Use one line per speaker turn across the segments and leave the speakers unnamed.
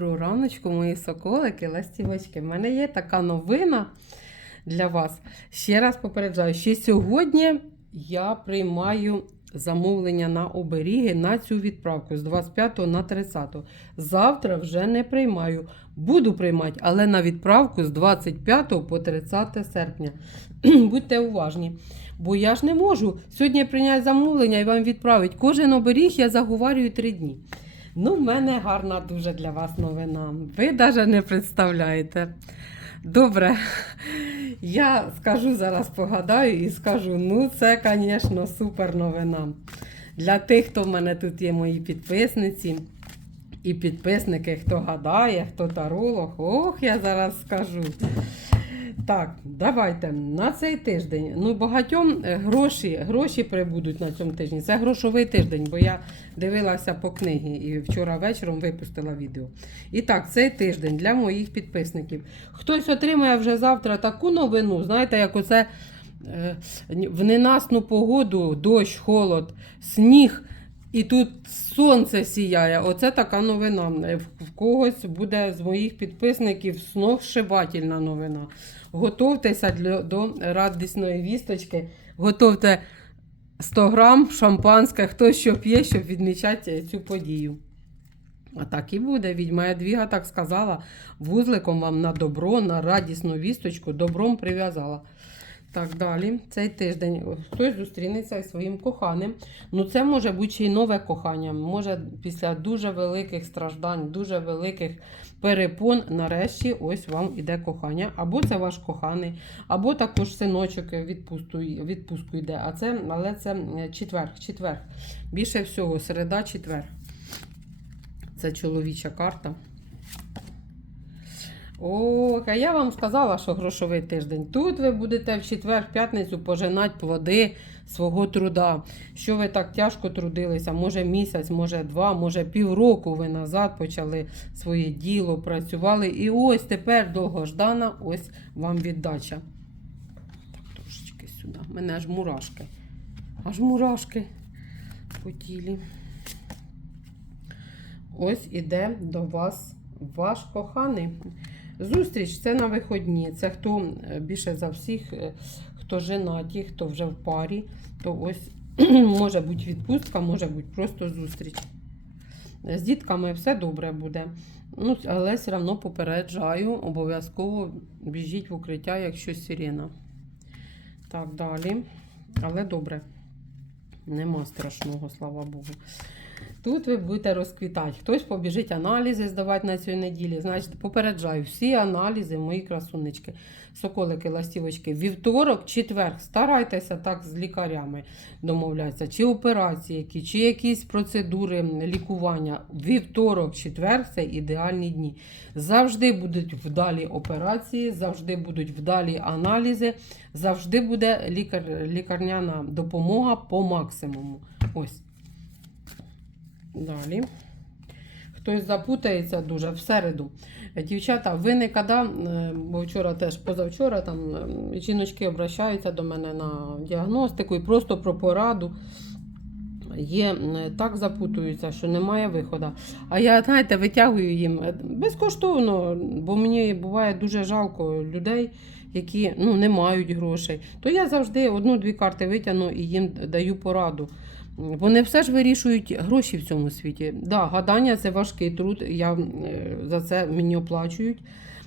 Доброго раночку, мої соколики, ластівочки. В мене є така новина для вас. Ще раз попереджаю, що сьогодні я приймаю замовлення на оберіги на цю відправку з 25 на 30. Завтра вже не приймаю. Буду приймати, але на відправку з 25 по 30 серпня. Будьте уважні. Бо я ж не можу сьогодні прийняти замовлення і вам відправити. Кожен оберіг я заговарюю 3 дні. Ну, в мене гарна дуже для вас новина. Ви навіть не представляєте. Добре, я скажу зараз, погадаю і скажу: ну, це, звісно, супер новина. Для тих, хто в мене тут є мої підписниці і підписники, хто гадає, хто таролог. Ох, я зараз скажу. Так, давайте на цей тиждень. Ну, багатьом е, гроші, гроші прибудуть на цьому тижні. Це грошовий тиждень, бо я дивилася по книгі і вчора вечором випустила відео. І так, цей тиждень для моїх підписників. Хтось отримає вже завтра таку новину, знаєте, як оце е, в ненасну погоду, дощ, холод, сніг. І тут сонце сіяє. Оце така новина. В когось буде з моїх підписників сногсшибательна новина. Готовтеся до радісної вісточки. Готовте 100 грам шампанське, хто що п'є, щоб відмічати цю подію. А так і буде. Відьма Ядвіга так сказала. Вузликом вам на добро, на радісну вісточку, добром прив'язала. Так, далі, цей тиждень хтось зустрінеться із своїм коханим. Ну, це може бути ще й нове кохання. Може, після дуже великих страждань, дуже великих перепон, нарешті, ось вам іде кохання. Або це ваш коханий, або також синочок відпустку, відпустку йде. А це, але це четверг, четверг. Більше всього, середа, четверг. Це чоловіча карта. О, а я вам сказала, що грошовий тиждень. Тут ви будете в четвер, в п'ятницю пожинати плоди свого труда. Що ви так тяжко трудилися? Може місяць, може два, може півроку ви назад почали своє діло, працювали. І ось тепер довгождана, ось вам віддача. Так, трошечки сюди. У мене аж мурашки. Аж мурашки по тілі. Ось іде до вас ваш коханий. Зустріч це на виходні. Це хто е, більше за всіх, е, хто женаті, хто вже в парі, то ось може бути відпустка, може бути просто зустріч. З дітками все добре буде. Ну, але все одно попереджаю, обов'язково біжіть в укриття, якщо сирена. Так, далі. Але добре. Нема страшного, слава Богу. Тут ви будете розквітати. Хтось побіжить аналізи здавати на цій неділі. Значить, попереджаю, всі аналізи, мої красунечки, соколики, ластівочки. Вівторок, четверг. Старайтеся так з лікарями домовлятися, чи операції, які, чи якісь процедури лікування. Вівторок, четверг це ідеальні дні. Завжди будуть вдалі операції, завжди будуть вдалі аналізи, завжди буде лікар, лікарняна допомога по максимуму. Ось. Далі. Хтось запутається дуже в середу. Дівчата, ви не коли, бо вчора теж позавчора там е, жіночки обращаються до мене на діагностику і просто про пораду. Є е, так запутуються, що немає виходу. А я, знаєте, витягую їм е, безкоштовно, бо мені буває дуже жалко людей, які ну, не мають грошей. То я завжди одну-дві карти витягну і їм даю пораду. Вони все ж вирішують гроші в цьому світі. Да, гадання це важкий труд. Я е, за це мені оплачують.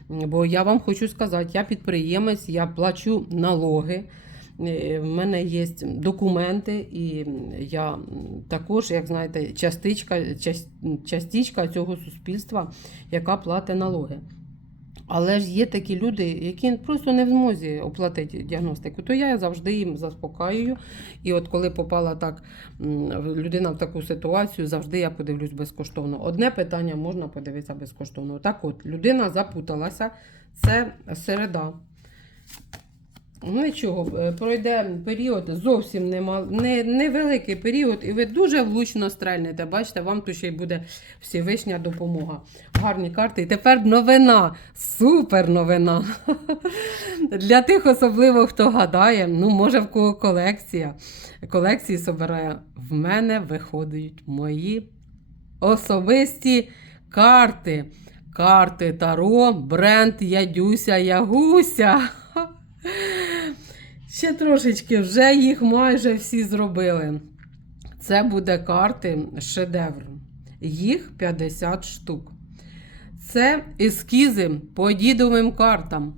Бо я вам хочу сказати, я підприємець, я плачу налоги. Е, В мене є документи, і я також, як знаєте, частичка, частичка цього суспільства, яка платить налоги. Але ж є такі люди, які просто не в змозі оплатити діагностику, то я завжди їм заспокаюю. І от коли попала так людина в таку ситуацію, завжди я подивлюсь безкоштовно. Одне питання можна подивитися безкоштовно. Так от, людина запуталася, це середа. Ну нічого, е, пройде період, зовсім нема, не, невеликий період, і ви дуже влучно стрельнете. Бачите, вам тут ще й буде Всевишня допомога. Гарні карти. І тепер новина, супер новина. Для тих, особливо, хто гадає, ну, може, в кого колекція. Колекції собирає. В мене виходять мої особисті карти. карти Таро, бренд Ядюся Ягуся. Ще трошечки, вже їх майже всі зробили. Це буде карти шедевр. Їх 50 штук. Це ескізи по дідовим картам.